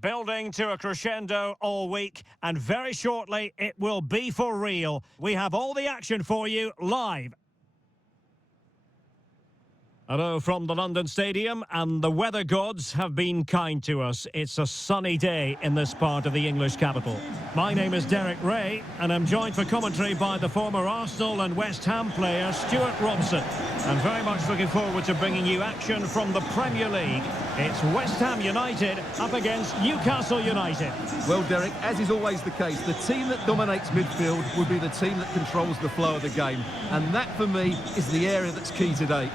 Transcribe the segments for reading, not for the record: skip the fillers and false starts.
Building to a crescendo all week, and very shortly it will be for real. We have all the action for you live. Hello from the London Stadium, and the weather gods have been kind to us. It's a sunny day in this part of the English capital. My name is Derek Ray, and I'm joined for commentary by the former Arsenal and West Ham player Stuart Robson. I'm very much looking forward to bringing you action from the Premier League. It's West Ham United up against Newcastle United. Well, Derek, as is always the case, the team that dominates midfield would be the team that controls the flow of the game. And that, for me, is the area that's key today.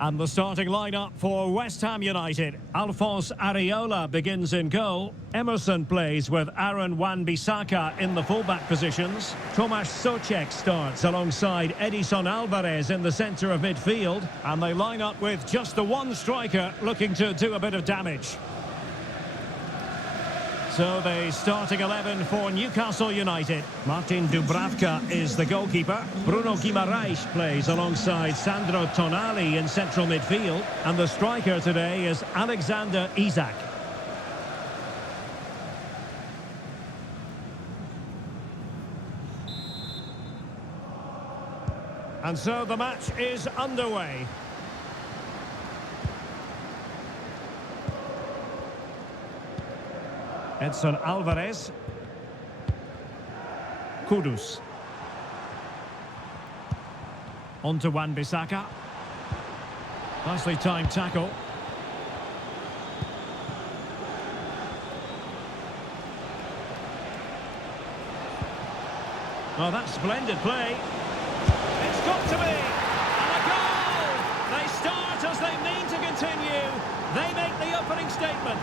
And the starting lineup for West Ham United. Alphonse Areola begins in goal. Emerson plays with Aaron Wan-Bissaka in the fullback positions. Tomasz Souček starts alongside Edison Alvarez in the centre of midfield. And they line up with just the one striker looking to do a bit of damage. So the starting 11 for Newcastle United. Martin Dubravka is the goalkeeper. Bruno Guimaraes plays alongside Sandro Tonali in central midfield. And the striker today is Alexander Isak. And so the match is underway. Edson Alvarez. Kudus. On to Wan-Bissaka. Nicely timed tackle. Oh, that's splendid play. It's got to be! And a goal! They start as they mean to continue. They make the opening statement.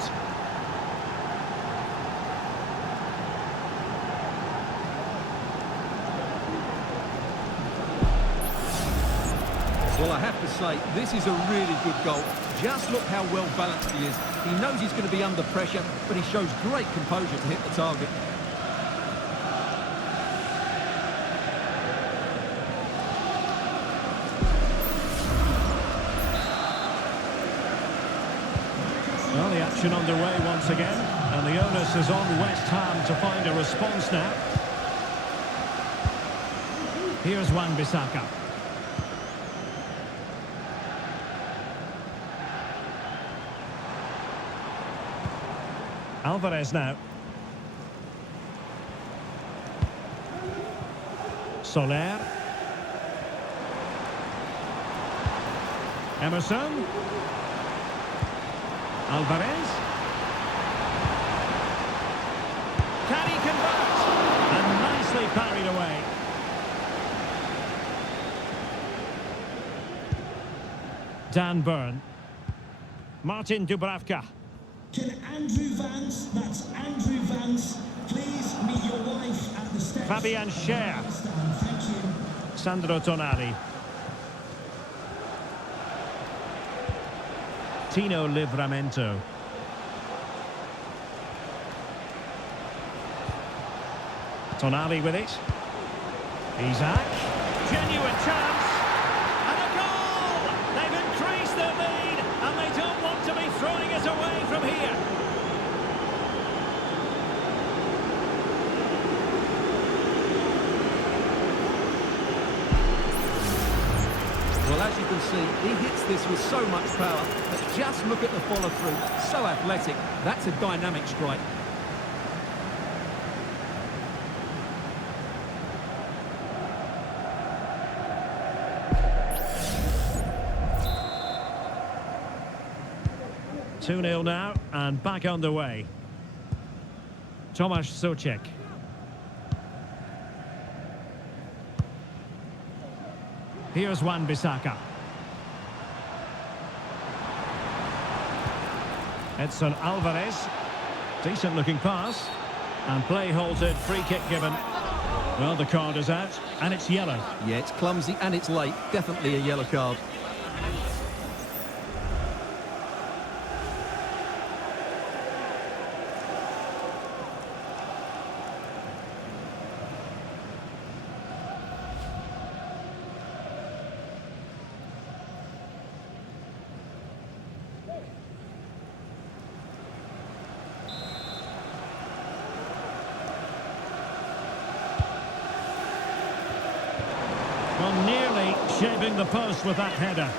Well, I have to say, this is a really good goal. Just look how well balanced he is. He knows he's going to be under pressure, but he shows great composure to hit the target. Well, the action underway once again, and the onus is on West Ham to find a response now. Here's Wan-Bissaka. Alvarez now. Soler. Emerson. Alvarez. Can he convert? And nicely parried away. Dan Burn. Martin Dubravka. Can Andrew Vance, that's Andrew Vance, please meet your wife at the steps? Fabian Schär. Thank you. Sandro Tonali. Tino Livramento. Tonali with it. Isak. Genuine chance. And a goal! They've increased their lead, and they don't want to be throwing it away from here. Well, as you can see, he hits this with so much power, but just look at the follow-through. So athletic. That's a dynamic strike. Two 2-0 now, and back underway. Tomasz Soucek. Here's Wan-Bissaka. Edson Alvarez. Decent looking pass. And play halted, free kick given. Well, the card is out, and it's yellow. Yeah, it's clumsy and it's late. Definitely a yellow card. Well, nearly shaving the post with that header.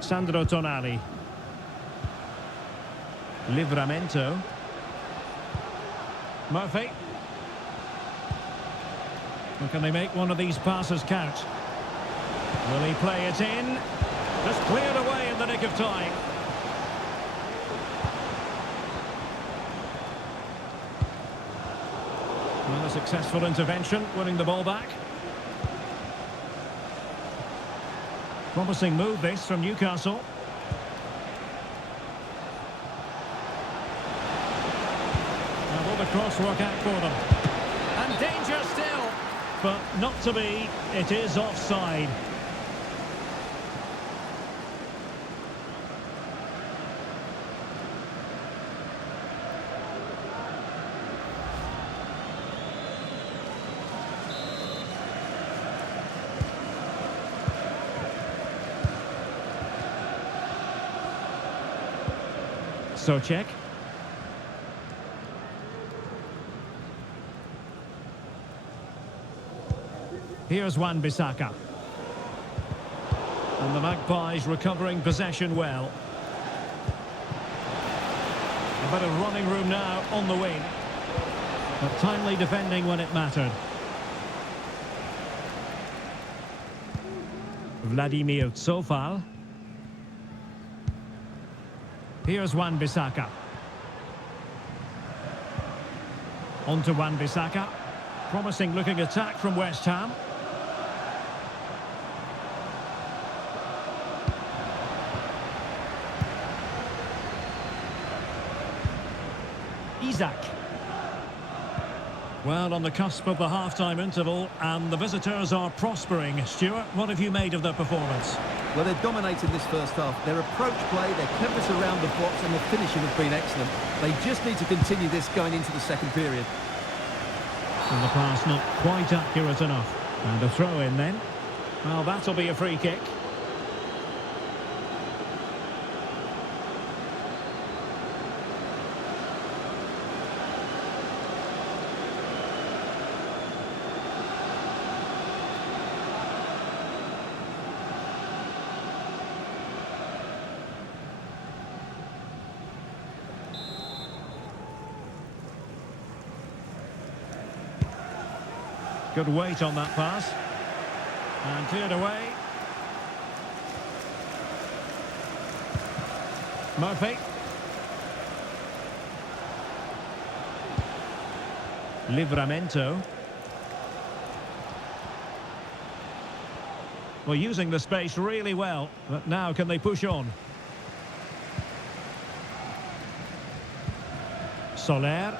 Sandro Tonali. Livramento. Murphy. Well, can they make one of these passes count? Will he play it in? Just cleared away in the nick of time. Well, a successful intervention, winning the ball back. Promising move this from Newcastle. Now will the cross work out for them? And danger still! But not to be, it is offside. Soucek. Here's Wan-Bissaka. And the Magpies recovering possession well. A bit of running room now on the wing. But timely defending when it mattered. Vladimir Cofal. Here's Wan-Bissaka. On to Wan-Bissaka. Promising looking attack from West Ham. Isak. Well, on the cusp of the half-time interval, and the visitors are prospering. Stuart, what have you made of their performance? Well, they're dominating this first half. Their approach play, their cleverness around the box and the finishing have been excellent. They just need to continue this going into the second period. And the pass not quite accurate enough. And a throw in then. Well, that'll be a free kick. Good weight on that pass. And cleared away. Murphy. Livramento. Well, using the space really well. But now can they push on? Soler.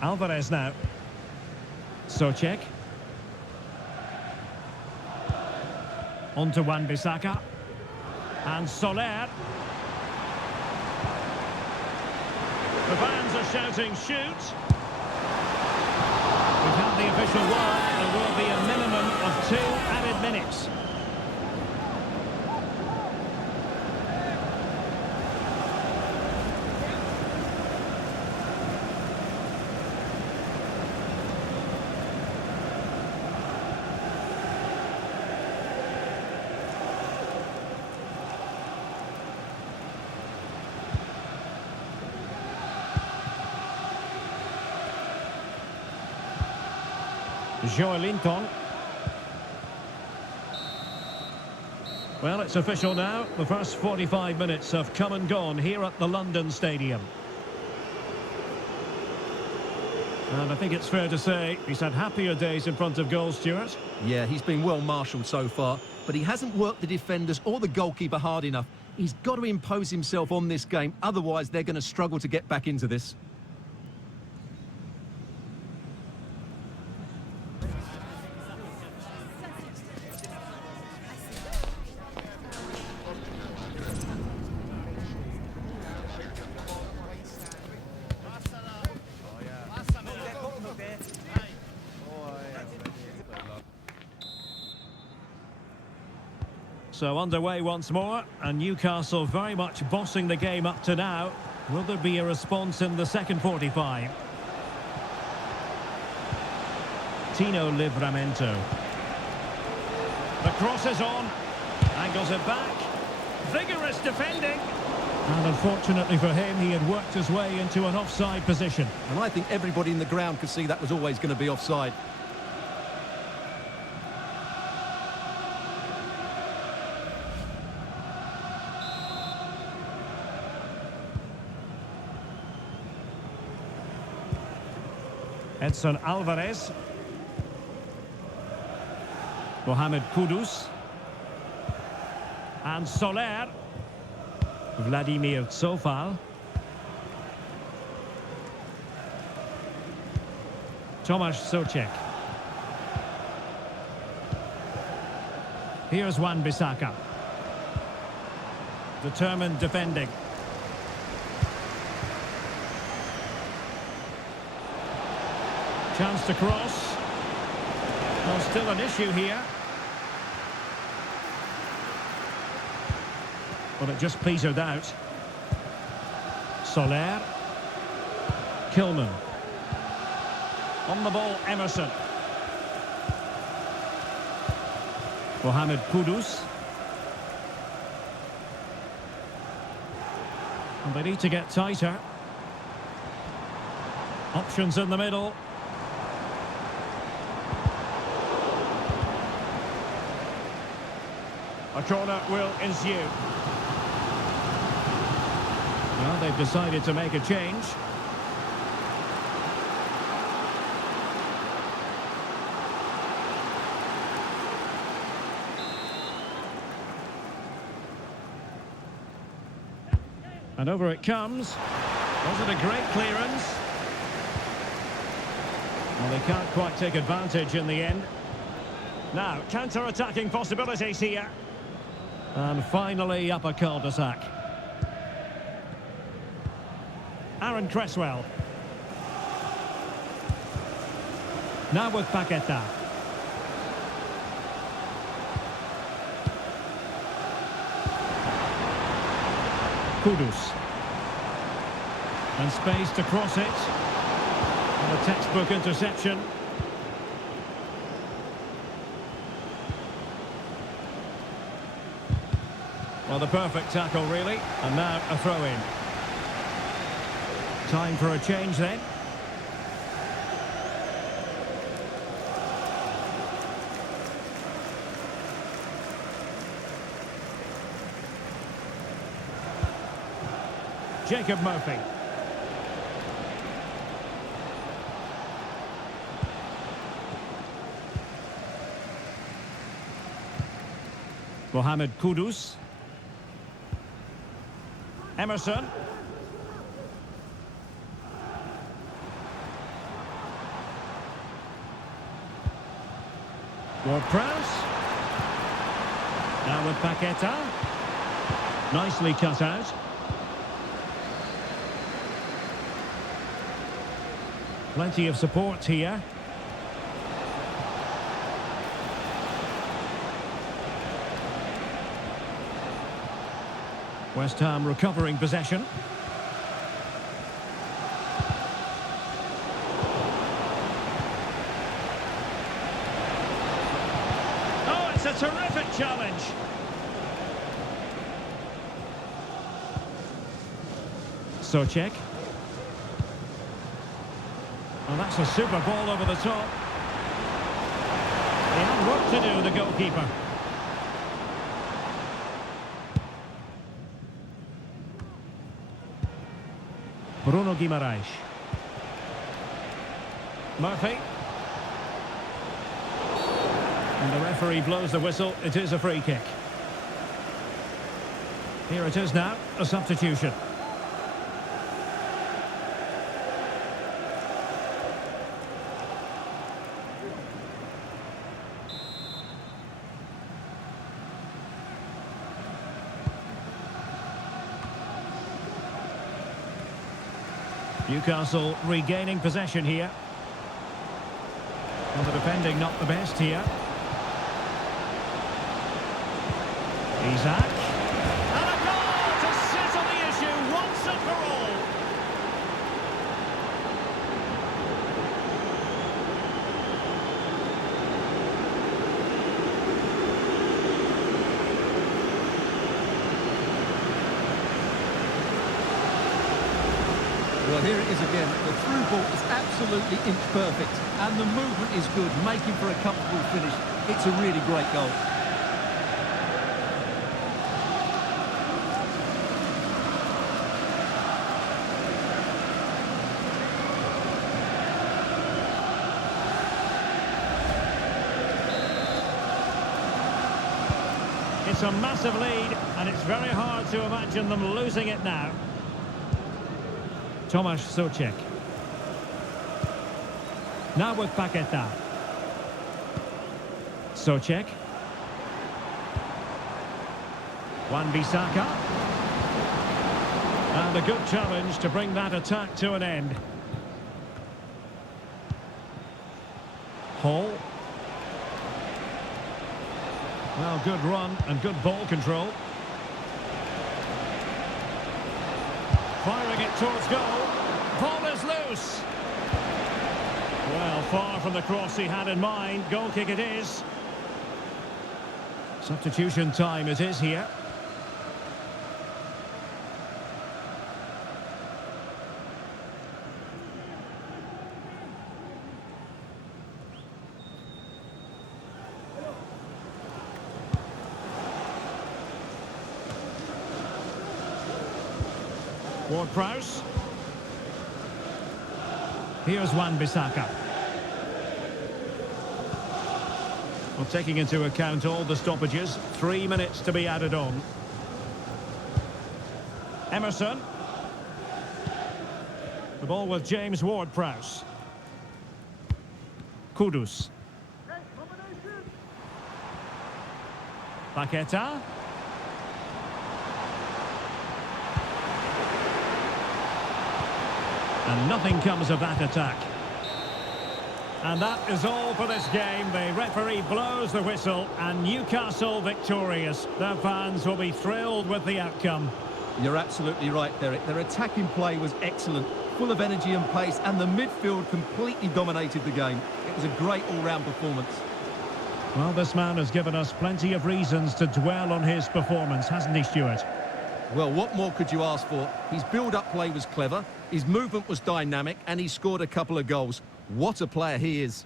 Alvarez now. Soucek. On to Wan-Bissaka. And Soler. The fans are shouting, shoot! We've had the official word. There will be a minimum of 2 added minutes. Joelinton. Well, it's official now. The first 45 minutes have come and gone here at the London Stadium. And I think it's fair to say he's had happier days in front of goal, Stuart. Yeah, he's been well marshalled so far, but he hasn't worked the defenders or the goalkeeper hard enough. He's got to impose himself on this game, otherwise they're going to struggle to get back into this. So underway once more, and Newcastle very much bossing the game up to now. Will there be a response in the second 45? Tino Livramento. The cross is on. Angles it back. Vigorous defending. And unfortunately for him, he had worked his way into an offside position. And I think everybody in the ground could see that was always going to be offside. Edson Alvarez. Mohamed Kudus. And Soler. Vladimir Tsofal. Tomasz Souček. Here's Wan-Bissaka. Determined defending. Chance to cross. Well, still an issue here. But it just petered out. Soler. Kilman. On the ball, Emerson. Mohamed Kudus. And they need to get tighter. Options in the middle. A corner will ensue. Well, they've decided to make a change. And over it comes. Was it a great clearance? Well, they can't quite take advantage in the end. Now, counter-attacking possibilities here. And finally, up a cul-de-sac. Aaron Cresswell. Now with Paqueta. Kudus. And space to cross it. And a textbook interception. Well, the perfect tackle, really. And now a throw-in. Time for a change, then. Jacob Murphy. Mohamed Kudus. Emerson. Ward-Prowse. Now with Paqueta. Nicely cut out. Plenty of support here. West Ham recovering possession. Oh, it's a terrific challenge. Souček. And that's a super ball over the top. He had work to do, the goalkeeper. Bruno Guimaraes. Murphy. And the referee blows the whistle. It is a free kick. Here it is now, a substitution. Newcastle regaining possession here. Well, the defending not the best here. Isaac. And a goal to settle the issue once and for all. Well, here it is again. The through ball is absolutely inch perfect, and the movement is good, making for a comfortable finish. It's a really great goal. It's a massive lead, and it's very hard to imagine them losing it now. Tomasz Souček. Now with Paqueta. Souček. Wan-Bissaka. And a good challenge to bring that attack to an end. Hall. Well, good run and good ball control. Firing it towards goal. Ball is loose. Well, far from the cross he had in mind. Goal kick it is. Substitution time it is here. Ward-Prowse. Here's Wan-Bissaka. Well, taking into account all the stoppages, 3 minutes to be added on. Emerson. The ball with James Ward-Prowse. Kudus. Paqueta. And nothing comes of that attack. And that is all for this game. The referee blows the whistle and Newcastle victorious. Their fans will be thrilled with the outcome. You're absolutely right, Derek. Their attacking play was excellent, full of energy and pace, and the midfield completely dominated the game. It was a great all-round performance. Well, this man has given us plenty of reasons to dwell on his performance, hasn't he, Stuart? Well, what more could you ask for? His build-up play was clever, his movement was dynamic, and he scored a couple of goals. What a player he is.